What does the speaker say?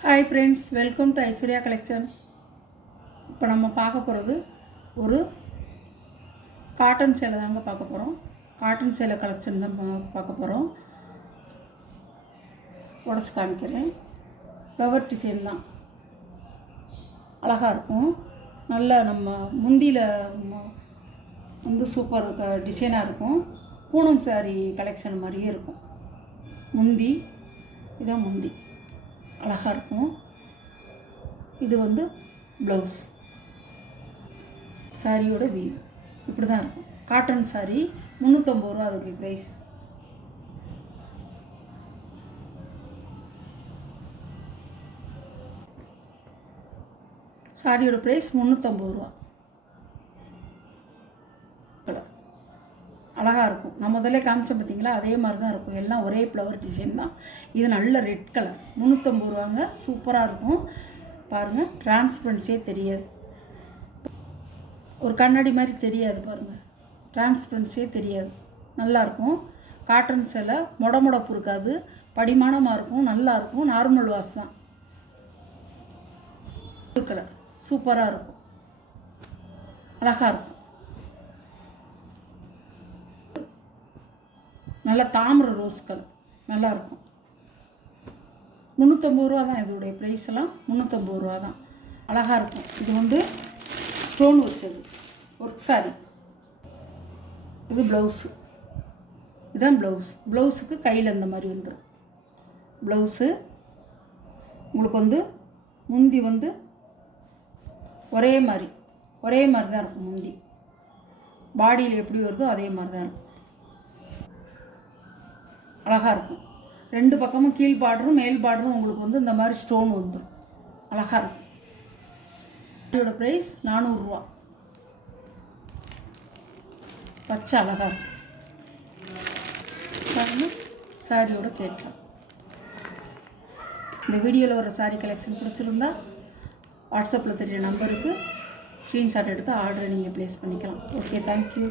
Hi friends, welcome to Aishwarya collection. இப்போ நம்ம பார்க்க போகிறது ஒரு காட்டன் சேலை தாங்க பார்க்க போகிறோம். காட்டன் சேலை கலெக்ஷன் தான் பார்க்க போகிறோம். உடச்சி காமிக்கிறேன். ஃப்ளவர் டிசைன் தான், அழகாக இருக்கும். நல்லா நம்ம முந்தியில் வந்து சூப்பர் டிசைனாக இருக்கும். பூனம் சாரி கலெக்ஷன் மாதிரியே இருக்கும். முந்தி இதான் முந்தி, அழகாக இருக்கும். இது வந்து ப்ளவுஸ், சாரியோட வியூ இப்படி தான் இருக்கும். காட்டன் சாரி 350 ரூபா அதோடைய ப்ரைஸ். சாரியோட ப்ரைஸ் 350 ரூபா. அழகாக இருக்கும். நான் முதல்ல காமிச்சேன் பார்த்தீங்களா, அதே மாதிரி தான் இருக்கும். எல்லாம் ஒரே ஃப்ளவர் டிசைன் தான். இது நல்ல ரெட் கலர், 350 ரூபாங்க. சூப்பராக இருக்கும். பாருங்கள், டிரான்ஸ்பரன்ஸே தெரியாது. ஒரு கண்ணாடி மாதிரி தெரியாது பாருங்கள், டிரான்ஸ்பரன்ஸே தெரியாது. நல்லாயிருக்கும். காட்டன் சேலை முடமுடப்பு இருக்காது, படிமானமாக இருக்கும். நல்லாயிருக்கும். நார்மல் வாஷ் தான். கலர் சூப்பராக இருக்கும், அழகாக இருக்கும். நல்லா தாமிர ரோஸ் கலர் நல்லாயிருக்கும். 350 ரூபா தான் இதோடைய ப்ரைஸ். எல்லாம் 350 ரூபா தான். அழகாக இருக்கும். இது வந்து ஸ்டோன் வச்சது ஒர்க் சாரி. இது ப்ளவுஸு, இதுதான் ப்ளவுஸ். ப்ளவுஸுக்கு கையில் இந்த மாதிரி வந்துடும். ப்ளவுஸு உங்களுக்கு வந்து முந்தி வந்து ஒரே மாதிரி தான் இருக்கும். முந்தி பாடியில் எப்படி வருதோ அதே மாதிரி தான் இருக்கும். அழகாக இருக்கும். 2 பக்கமும் கீழ் பார்டரும் மேல் பார்டரும் உங்களுக்கு வந்து இந்த மாதிரி ஸ்டோன் வந்துடும். அழகாக இருக்கும். இதோட ப்ரைஸ் 400 ரூபா. பச்சை அழகாக இருக்கும். சாரியோட கேட்கலாம். இந்த வீடியோவில் ஒரு சாரி கலெக்ஷன் பிடிச்சிருந்தா வாட்ஸ்அப்பில் தெரிய நம்பருக்கு ஸ்க்ரீன்ஷாட் எடுத்து ஆர்டரை நீங்கள் ப்ளேஸ் பண்ணிக்கலாம். Okay, thank you.